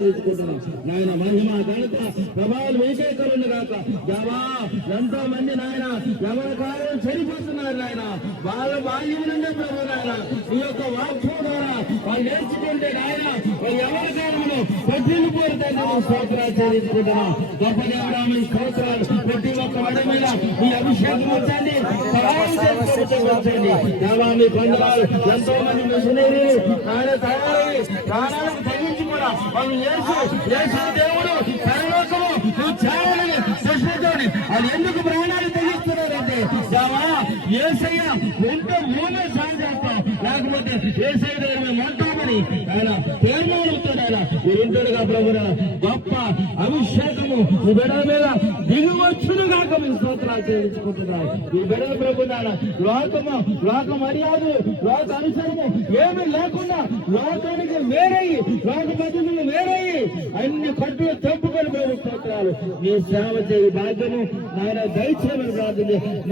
నాయన మహిమ ఘనత ప్రభావాలు వేసేకరుని కాక దేవా ఎంతో మంది నాయన ఎవరి కాలం చనిపోతున్నారు నాయన వాళ్ళ బాల్యం నుండే ప్రభు నాయన ఈ యొక్క వాక్యం ద్వారా వాళ్ళు నేర్చుకుంటే నాయన ఎవరి కాలంలో పట్టిల్లిపోతే స్తోత్రాలు చెల్లించుకుంటున్నాం. గొప్ప దేవరామని స్తోత్రాలు ప్రతి ఒక్క వడ మీద మీ అభిషేకం వచ్చండి, వచ్చండి దేవా మీ పొందరాలు. ఎంతో మంది మిషనరీలు ఆయన తయారై ప్రాణాలకు తగ్గించి కూడా వాళ్ళు దేవుడు పరలోకము నువ్వు చేయాలని సృష్టించండి. అది ఎందుకు ప్రాణాలు తెగిస్తున్నారంటే దేవా యేసయ్య ఉంటే మూడే సాయం చేస్తాం, లేకపోతే యేసయ్య దగ్గర మేము ఉంటామని ఆయన తీర్మానవుతాడు. ఆయన ఇంటడుగా ప్రభున గొప్ప అభిషేకము ఈ బిడ్డల మీద దిగువచ్చును కాక మేము స్తోత్రాలు చేయించుకుంటున్నాం. ఈ బిడ్డల ప్రభుత్వ లోక మర్యాద లోక అనుసరము ఏమి లేకుండా లోకానికి వేరయ్యి లోక పద్ధతులు వేరయ్యి అన్ని కట్టులు తెప్పుకొని ప్రభు స్తోత్రాలు. మీ సేవ చేయి భాగ్యము ఆయన దయచేయమని ప్రార్థన